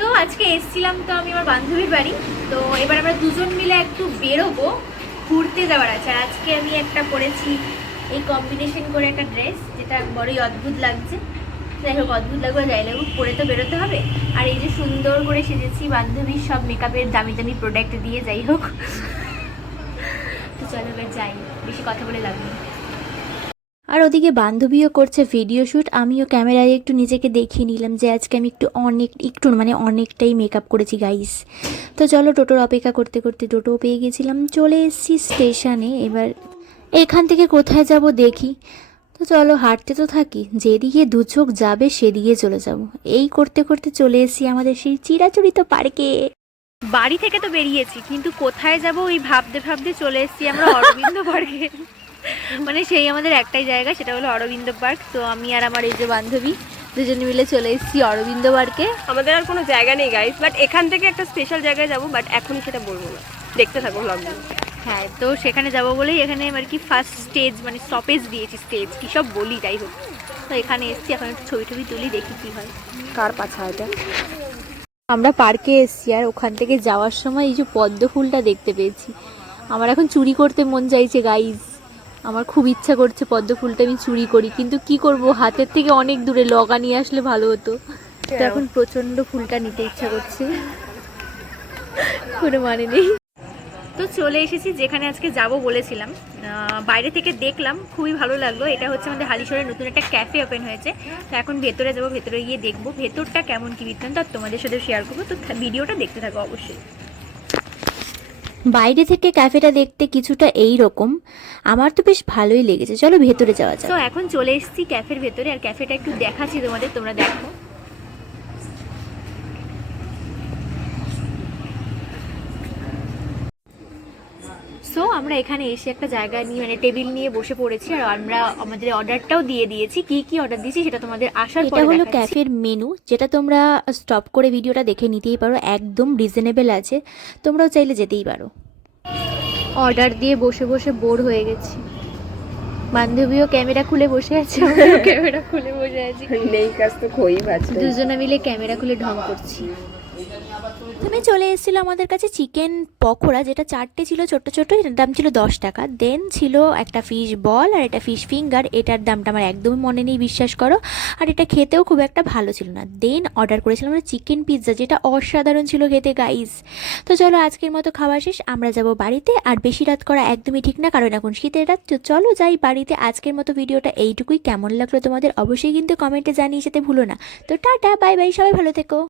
তো আজকে এসছিলাম তো আমি আমার বান্ধবীর বাড়ি। তো এবার আমরা দুজন মিলে একটু বেরোবো, ঘুরতে যাওয়ার আছে। আজকে আমি একটা পরেছি এই কম্বিনেশন করে একটা ড্রেস যেটা বড়ই অদ্ভুত লাগছে। যাই হোক, অদ্ভুত লাগবে, যাই লাগুক, পরে তো বেরোতে হবে। আর এই যে সুন্দর করে সেজেছি বান্ধবীর সব মেকআপের দামি দামি প্রোডাক্ট দিয়ে, যাই হোক। তো চলো এবার যাই, বেশি কথা বলে লাগবে আর ওদিকে বান্ধবীও করছে ভিডিও শ্যুট আমিও ক্যামেরায় একটু নিজেকে দেখিয়ে নিলাম যে আজকে আমি একটু অনেক, একটু মানে অনেকটাই মেকআপ করেছি গাইস তো চলো টোটোর অপেক্ষা করতে করতে টোটো পেয়ে গেছিলাম। চলে এসেছি স্টেশনে এবার এখান থেকে কোথায় যাব দেখি। তো চলো হাঁটতে তো থাকি। যেদিকে দু চোখ যাবে সেদিকে চলে যাব। এই করতে করতে চলে এসেছি আমাদের সেই চিরাচরিত পার্কে। বাড়ি থেকে তো বেরিয়েছি, কিন্তু কোথায় যাব ওই ভাবতে ভাবতে চলে এসেছি আমরা অরবিন্দ পার্কে। মানে সেই আমাদের একটাই জায়গা সেটা হলো অরবিন্দ পার্ক। তো আমি আর আমার এই যে বান্ধবী দুজনে মিলে চলে এসেছি অরবিন্দ পার্কে। আমাদের আর কোনো জায়গা নেই গাইস বাট এখান থেকে একটা স্পেশাল জায়গায় যাব বাট এখন সেটা বলব না। দেখতে থাকো ভ্লগগুলো হ্যাঁ তো সেখানে যাব বলেই এখানে আর কি ফার্স্ট স্টেজ মানে স্টপেজ দিয়েছি স্টেজ কী সব বলি যাই হোক। তো এখানে এসেছি এখন একটু ছবি টবি তুলি দেখি কী হয়। কার পাছা এটা? আমরা পার্কে এসেছি আর ওখান থেকে যাওয়ার সময় এই যে পদ্ম ফুলটা দেখতে পেয়েছি। আমার এখন চুরি করতে মন চাইছে গাইজ আমার খুব ইচ্ছা করছে পদ্ম ফুলটা আমি চুরি করি কিন্তু কি করব? হাতের থেকে অনেক দূরে লগা নিয়ে আসলে ভালো হতো। তো এখন প্রচণ্ড ফুলটা নিতে ইচ্ছা করছে। কোনো মানে নেই। তো চলে এসেছি যেখানে আজকে যাব বলেছিলাম। বাইরে থেকে দেখলাম খুবই ভালো লাগল। এটা হচ্ছে আমাদের হালিশহরে নতুন একটা ক্যাফে ওপেন হয়েছে। তো এখন ভেতরে যাব ভেতরে গিয়ে দেখব। ভেতরটা কেমন কি বৃত্তান্ত আর তোমাদের সাথে শেয়ার করব। তো ভিডিওটা দেখতে থাকো অবশ্যই। বাইরে থেকে ক্যাফেটা দেখতে কিছুটা এই রকম আমার তো বেশ ভালোই লেগেছে। চলো ভেতরে যাওয়া যাক। তো এখন চলে এসেছি ক্যাফের ভেতরে। আর ক্যাফেটা একটু দেখাচ্ছি তোমাদের, তোমরা দেখো। সো আমরা এখানে এসে একটা জায়গা নিয়ে মানে টেবিল নিয়ে বসে পড়েছি আর আমরা আমাদের অর্ডারটাও দিয়ে দিয়েছি। কি কি অর্ডার দিয়েছি সেটা তোমাদের আসার এটা হলো ক্যাফের মেনু যেটা তোমরা স্টপ করে ভিডিওটা দেখে নিতেই পারো একদম রিজনেবল আছে। তোমরাও চাইলে যেতেই পারো। অর্ডার দিয়ে বসে বসে বোর হয়ে গেছি। বান্ধবীও ক্যামেরা খুলে বসে আছে ক্যামেরা খুলে বসে আছি। নেই কাজ তো খই দুজনে মিলে ক্যামেরা খুলে ঢং করছি। তুমি চলে এসেছিল আমাদের কাছে চিকেন পকোড়া, যেটা চারটে ছিল ছোট ছোট এটার দাম ছিল দশ টাকা। দেন ছিল একটা ফিশ বল আর একটা ফিশ ফিঙ্গার এটার দামটা আমার একদমই মনে নেই, বিশ্বাস করো। আর এটা খেতেও খুব একটা ভালো ছিল না। দেন অর্ডার করেছিলাম আমরা চিকেন পিৎজা যেটা অসাধারণ ছিল খেতে গাইস তো চলো আজকের মতো খাওয়া শেষ, আমরা যাব বাড়িতে। আর বেশি রাত করা একদমই ঠিক না, কারণ এখন শীতের রাত। তো চলো যাই বাড়িতে, আজকের মতো ভিডিওটা এইটুকুই। কেমন লাগল তোমাদের অবশ্যই কিন্তু কমেন্টে জানিয়ে যেতে ভুলো না। তো টাটা বাই বাই সবাই ভালো থেকো।